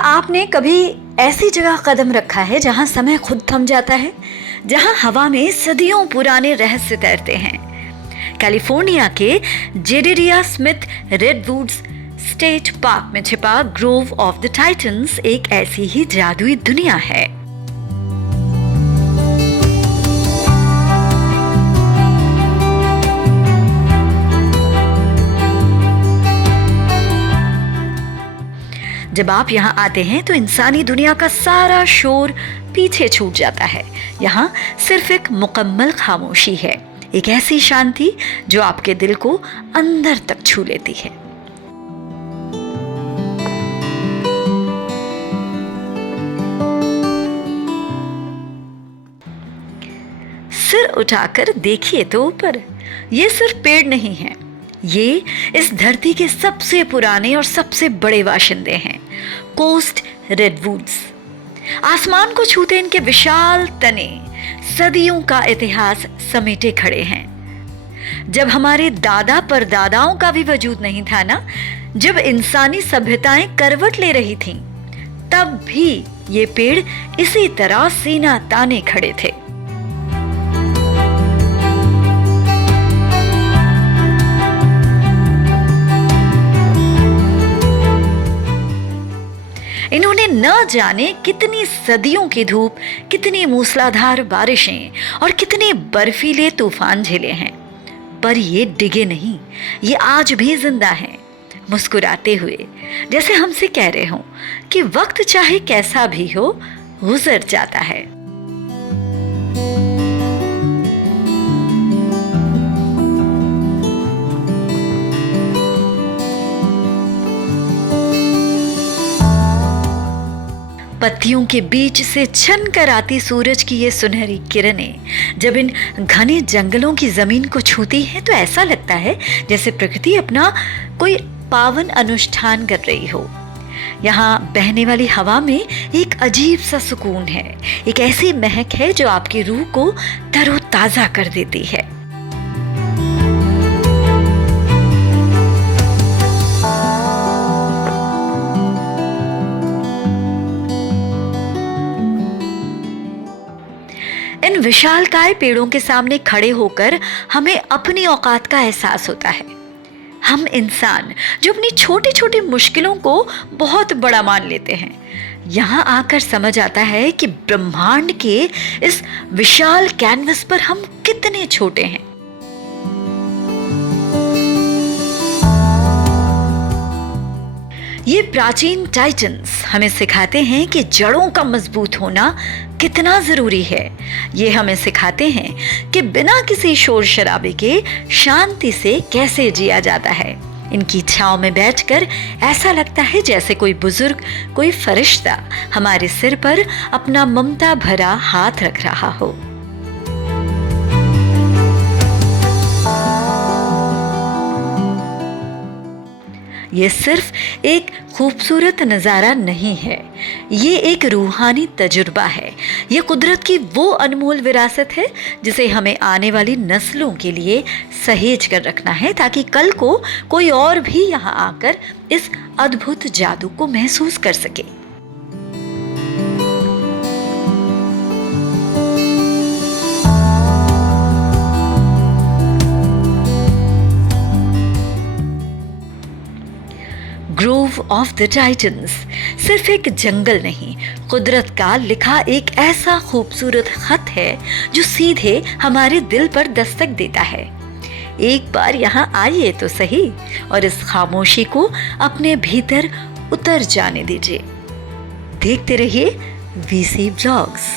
आपने कभी ऐसी जगह कदम रखा है जहां समय खुद थम जाता है, जहां हवा में सदियों पुराने रहस्य तैरते हैं? कैलिफोर्निया के जेडेरिया स्मिथ रेडवुड्स स्टेट पार्क में छिपा ग्रोव ऑफ द टाइटंस एक ऐसी ही जादुई दुनिया है। जब आप यहाँ आते हैं तो इंसानी दुनिया का सारा शोर पीछे छूट जाता है। यहाँ सिर्फ एक मुकम्मल खामोशी है, एक ऐसी शांति जो आपके दिल को अंदर तक छू लेती है। सिर उठाकर देखिए तो ऊपर, ये सिर्फ पेड़ नहीं है, ये इस धरती के सबसे पुराने और सबसे बड़े बाशिंदे हैं, कोस्ट रेडवुड्स। आसमान को छूते इनके विशाल तने सदियों का इतिहास समेटे खड़े हैं। जब हमारे दादा परदादाओं का भी वजूद नहीं था ना, जब इंसानी सभ्यताएं करवट ले रही थीं, तब भी ये पेड़ इसी तरह सीना ताने खड़े थे। इन्होंने न जाने कितनी सदियों की धूप, कितनी मूसलाधार बारिशें और कितने बर्फीले तूफान झेले हैं, पर ये डिगे नहीं, ये आज भी जिंदा हैं, मुस्कुराते हुए, जैसे हमसे कह रहे हों कि वक्त चाहे कैसा भी हो, गुजर जाता है। पत्तियों के बीच से छन कर आती सूरज की ये सुनहरी किरणें जब इन घने जंगलों की जमीन को छूती हैं तो ऐसा लगता है जैसे प्रकृति अपना कोई पावन अनुष्ठान कर रही हो। यहाँ बहने वाली हवा में एक अजीब सा सुकून है, एक ऐसी महक है जो आपकी रूह को तरोताजा कर देती है। इन विशालकाय पेड़ों के सामने खड़े होकर हमें अपनी औकात का एहसास होता है। हम इंसान जो अपनी छोटी छोटी मुश्किलों को बहुत बड़ा मान लेते हैं, यहाँ आकर समझ आता है कि ब्रह्मांड के इस विशाल कैनवस पर हम कितने छोटे हैं। ये प्राचीन टाइटन्स हमें सिखाते हैं कि जड़ों का मजबूत होना कितना जरूरी है। ये हमें सिखाते हैं कि बिना किसी शोर शराबे के शांति से कैसे जिया जाता है। इनकी छांव में बैठकर ऐसा लगता है जैसे कोई बुजुर्ग, कोई फरिश्ता हमारे सिर पर अपना ममता भरा हाथ रख रहा हो। ये सिर्फ एक खूबसूरत नज़ारा नहीं है, ये एक रूहानी तजुर्बा है। ये कुदरत की वो अनमोल विरासत है जिसे हमें आने वाली नस्लों के लिए सहेज कर रखना है, ताकि कल को कोई और भी यहाँ आकर इस अद्भुत जादू को महसूस कर सके। ग्रोव ऑफ द टाइटन्स सिर्फ एक जंगल नहीं, कुदरत का लिखा एक ऐसा खूबसूरत खत है जो सीधे हमारे दिल पर दस्तक देता है। एक बार यहाँ आइए तो सही और इस खामोशी को अपने भीतर उतर जाने दीजिए। देखते रहिए वीसी ब्लॉग्स।